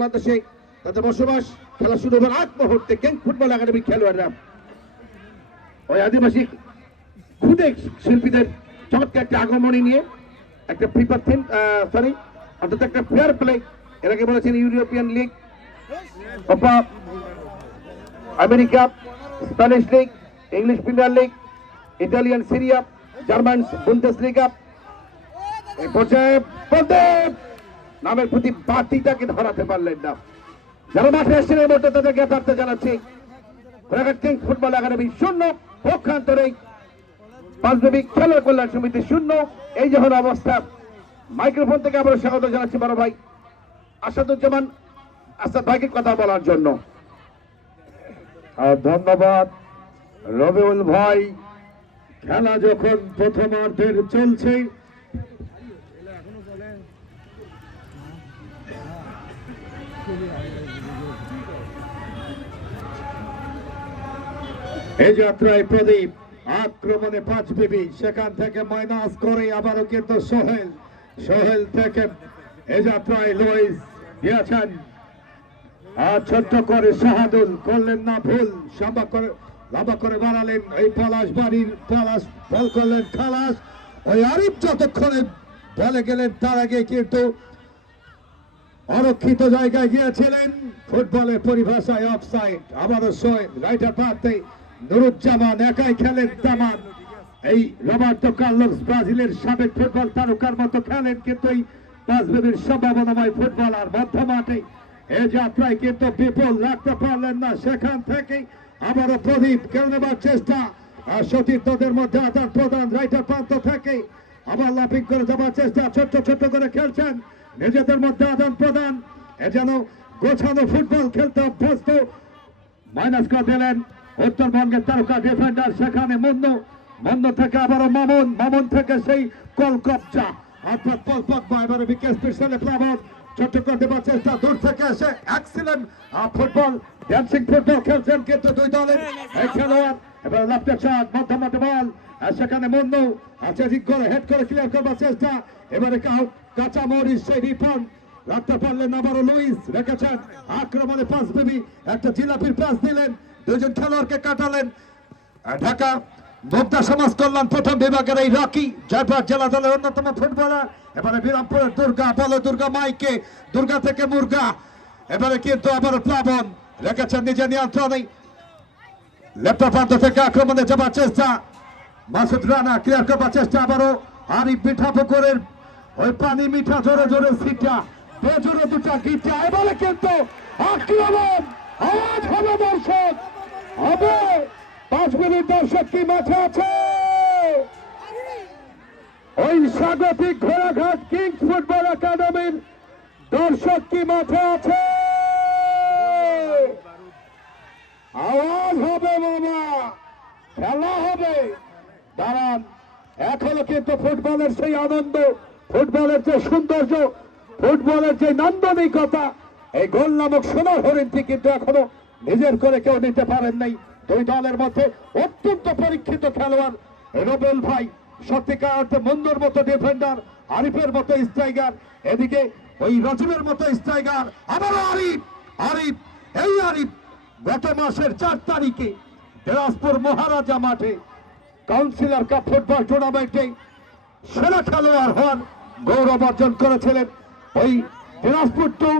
বাংলাদেশে তাদের বসবাস। খেলা শুরু হবার আগ মুহূর্তে কিং ফুটবল একাডেমি খেলোয়াড়রা ওই আদিবাসী খুদে শিল্পীদের চমৎকার একটা আগমনী নিয়ে একটা প্রিপার থিম অর্থাৎ একটা ফেয়ার প্লে, এটাকে বলেছেন European league, America, Spanish league, English premier league, Italian Syria, German Bundesliga. এই পর্যায়ে নামের প্রতি বাতিটাকে ধরাতে পারলেন না। যারা মাঠে এসেছেন এই মুহূর্তে তাদেরকে বার্তা জানাচ্ছি, কিং ফুটবল একাডেমি 0, পক্ষান্তরে পাঁচবিবি খেলোয়াড় কল্যাণ সমিতি 0। এই যে হলো অবস্থা। মাইক্রোফোন থেকে আবার স্বাগত জানাচ্ছি বড় ভাই আসাদুজ্জামান আসাদ ভাইকে কথা বলার জন্য। ধন্যবাদ রবিউল ভাই। খেলা যখন প্রথমার্ধের চলছে, এই যাত্রায় প্রদীপ আক্রমণে পাঁচবিবি, সেখান থেকে মাইনাস করে আবারও কিন্তু সোহেল থেকে এই যাত্রায় লুইস দিয়েছেন ছোট্ট করে শাহাদুল, করলেন না ভুল, লাম্বা করে বাড়ালেন এই পলাশ বল করলেন খালাস। ওই আরিফ যতক্ষণে বলে গেলেন তার আগে কিন্তু অরক্ষিত জায়গায় গিয়েছিলেন, ফুটবলের পরিভাষায় অফসাইড। আবারও সোহেল রাইটার প্রান্তে নুরুজ্জামান একাই খেলেন তামান। এই রবার্টো কার্লোস ব্রাজিলের সাবেক ফুটবল তারকার মতো খেলেন, কিন্তু এই পাঁচবিবির সম্ভাবনাময় ফুটবলার মধ্যমাঠে এই যাত্রায় কিন্তু বিপুল রাখতে পারলেন না। সেখান থেকে আবারও প্রদীপ কেড়ে নেবার চেষ্টা, আর সতীর্থদের মধ্যে আদান প্রদান, রাইটার প্রান্ত থেকে আবার লাফিং করে যাবার চেষ্টা, ছোট্ট করে খেলছেন নিজেদের মধ্যে আদান প্রদান। এ যেন গোছানো ফুটবল খেলতে অভ্যস্ত। মাইনাস করে দিলেন উত্তরবঙ্গের তারকা ডিফেন্ডার, সেখানে মন্ন থেকে আবারও মামুন থেকে সেই কলকবজা অর্থাৎ পলপকবা, এবারে বিকেশ পিছনে প্লাবন ছোট্ট করে দেবার চেষ্টা, দূর থেকে এসে এক্সিলেন্ট ফুটবল, ড্যান্সিং ফুটবল খেলছেন কিন্তু দুই দলের এই খেলোয়াড়। এবার লাফটের শট, মধ্যমাঠে বল, আর সেখানে মন্নু চেজিং করে হেড করে ক্লিয়ার করবার চেষ্টা। এবারে কাঁচা মরিস সেই রিফান্ড রাখতে পারলেন, আবারও লুইস রেখেছেন আক্রমণে পাঁচবিবি, একটা জিলাপির পাস দিলেন, দুজন খেলোয়াড়কে কাটালেন। ঢাকা মুক্তা সমাজ কল্যাণ প্রথম বিভাগের এই রকি জয়পুর জেলা দলের অন্যতম ফুটবলার। এবারে বিরামপুরের দুর্গা মাইকে, দুর্গা থেকে মুরগা, এবারে কিন্তু আবার প্লাবন রেখেছেন নিজে নিয়ন্ত্রণে। লেফট প্রান্ত থেকে আক্রমণে যাবার চেষ্টা, মাসুদ রানা ক্লিয়ার করবার চেষ্টা, আবারও আরিফ মিঠা পুকুরের ওই পানি মিঠা জোরে সিটা বেজোরে দুটা গিটা। এবারে কিন্তু আক্রমণ, আওয়াজ হলো দর্শক, হবে পাঁচবিবির দর্শক কি মাঠে আছে? ওই স্বাগতিক ঘোড়াঘাট কিংস ফুটবল একাডেমির দর্শক কি মাঠে আছে? আওয়াজ হবে বাবা, খেলা হবে। দাঁড়ান, এখনো কিন্তু ফুটবলের সেই আনন্দ, ফুটবলের যে সৌন্দর্য, ফুটবলের যে নান্দনিকতা, এই গোল নামক সোনার হরিণটি কিন্তু এখনো নিজের করে কেউ নিতে পারেন নাই। দুই দলের মধ্যে অত্যন্ত পরীক্ষিত খেলোয়াড় রবিউল ভাই, সত্যিকার অর্থে মন্দুর মতো ডিফেন্ডার, আরিফের মতো স্ট্রাইকার, এদিকে ওই রজবের মতো স্ট্রাইকার, আবার আরিফ গত মাসের 4 তারিখে দিনাজপুর মহারাজা মাঠে কাউন্সিলর কাপ ফুটবল টুর্নামেন্টে সেরা খেলোয়াড় হওয়ার গৌরব অর্জন করেছিলেন। ওই দিনাজপুর টু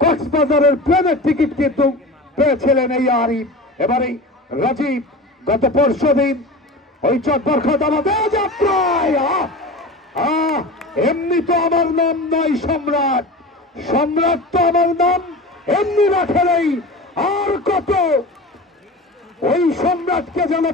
কক্সবাজারের প্লেনের টিকিট কিন্তু পেয়েছিলেন এই আরিফ। এবারে রাজীব গত পরশুদিন ওই চটবরখত আমাদের যাত্রায়, এমনি তো আমার নাম নয় সম্রাট তো আমার নাম এমনি রাখে নেই, আর কত ওই সম্রাটকে যেন